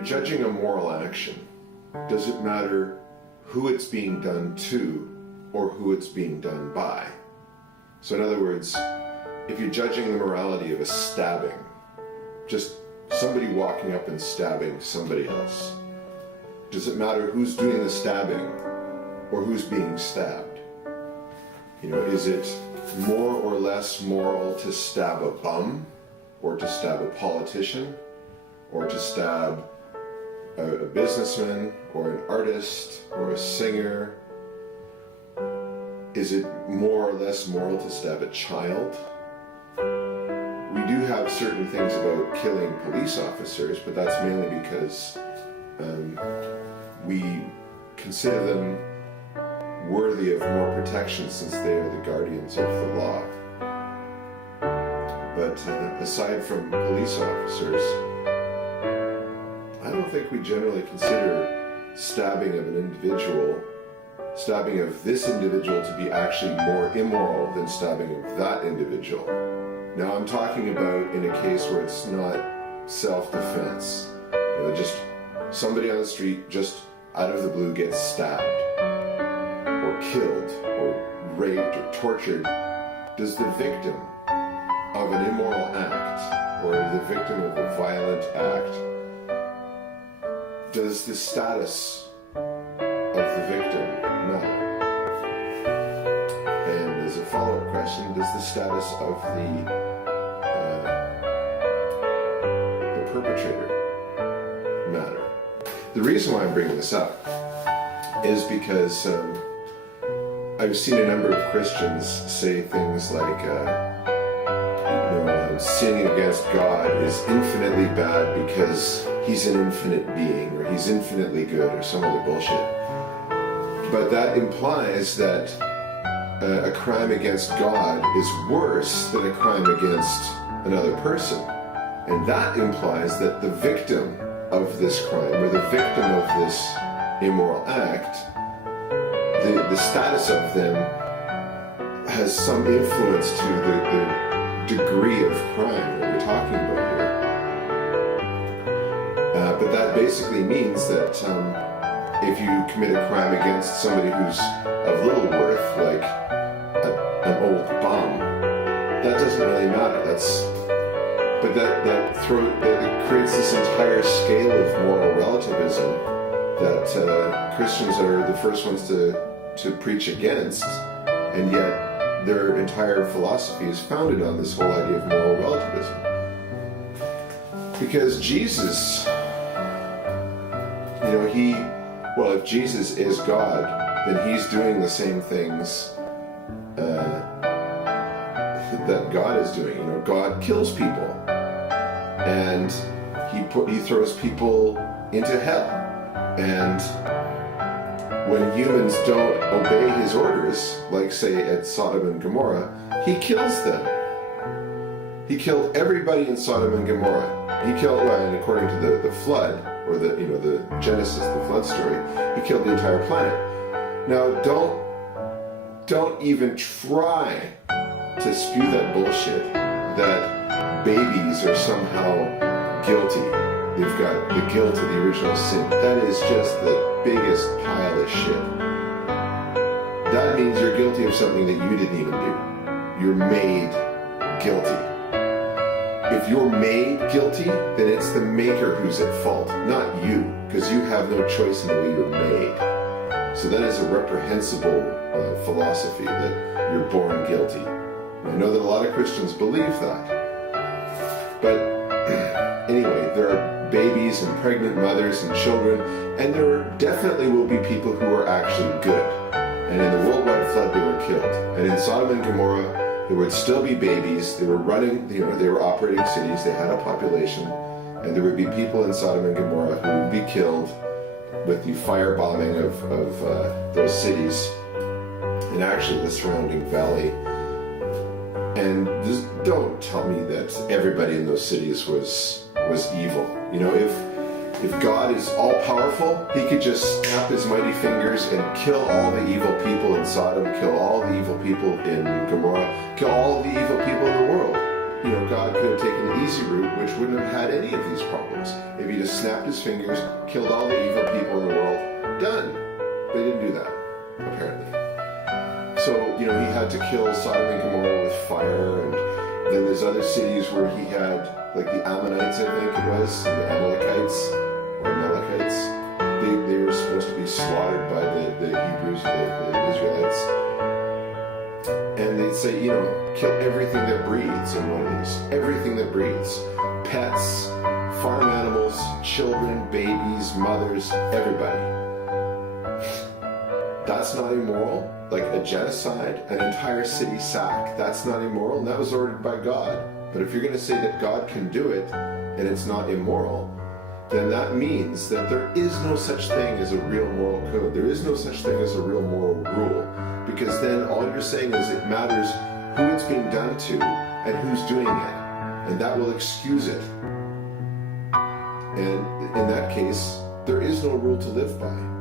you're judging a moral action, does it matter who it's being done to or who it's being done by? So in other words, if you're judging the morality of a stabbing, just somebody walking up and stabbing somebody else, does it matter who's doing the stabbing or who's being stabbed? You know, is it more or less moral to stab a bum, or to stab a politician, or to stab a businessman, or an artist, or a singer? Is it more or less moral to stab a child? We do have certain things about killing police officers, but that's mainly because we consider them worthy of more protection since they are the guardians of the law. But aside from police officers, I don't think we generally consider stabbing of this individual to be actually more immoral than stabbing of that individual. Now I'm talking about in a case where it's not self-defense. You know, just somebody on the street just out of the blue gets stabbed, or killed, or raped, or tortured. Does the victim of an immoral act, or the victim of a violent act, does the status of the victim matter? And as a follow-up question, does the status of the perpetrator matter? The reason why I'm bringing this up is because I've seen a number of Christians say things like, sinning against God is infinitely bad because he's an infinite being, or he's infinitely good, or some other bullshit. But that implies that a crime against God is worse than a crime against another person. And that implies that the victim of this crime, or the victim of this immoral act, the status of them has some influence to the degree of crime that we're talking about here. But that basically means that if you commit a crime against somebody who's of little worth, like an old bum, that doesn't really matter. But that creates this entire scale of moral relativism that Christians are the first ones to preach against, and yet their entire philosophy is founded on this whole idea of moral relativism. Because Jesus, if Jesus is God, then he's doing the same things that God is doing. You know, God kills people, and he throws people into hell. And when humans don't obey his orders, like say at Sodom and Gomorrah, he kills them. He killed everybody in Sodom and Gomorrah. He killed, and according to the flood, or the Genesis, the flood story, he killed the entire planet. Now, don't even try to spew that bullshit that babies are somehow guilty. They've got the guilt of the original sin. That is just the biggest pile of shit. That means you're guilty of something that you didn't even do. You're made guilty. If you're made guilty, then it's the maker who's at fault, not you, because you have no choice in the way you're made. So that is a reprehensible philosophy, that you're born guilty. I know that a lot of Christians believe that. But anyway, there are babies and pregnant mothers and children, and there definitely will be people who are actually good. And in the worldwide flood, they were killed. And in Sodom and Gomorrah, there would still be babies. They were running, they were operating cities. They had a population, and there would be people in Sodom and Gomorrah who would be killed with the firebombing of those cities, and actually the surrounding valley. And just don't tell me that everybody in those cities was evil. You know, if God is all-powerful, he could just snap his mighty fingers and kill all the evil people in Sodom, kill all the evil people in Gomorrah, kill all the evil people in the world. God could have taken the easy route, which wouldn't have had any of these problems. If he just snapped his fingers, killed all the evil people in the world, done. But he didn't do that, apparently. So, he had to kill Sodom and Gomorrah with fire, and then there's other cities where he had, like the Ammonites, I think it was, and the Amalekites, or Amalekites. They were supposed to be slaughtered by the Hebrews, the Israelites. And they'd say, kill everything that breathes in one of these. Everything that breathes. Pets, farm animals, children, babies, mothers, everybody. That's not immoral. Like a genocide, an entire city sack, that's not immoral, and that was ordered by God. But if you're going to say that God can do it, and it's not immoral, then that means that there is no such thing as a real moral code. There is no such thing as a real moral rule. Because then all you're saying is it matters who it's being done to and who's doing it. And that will excuse it. And in that case, there is no rule to live by.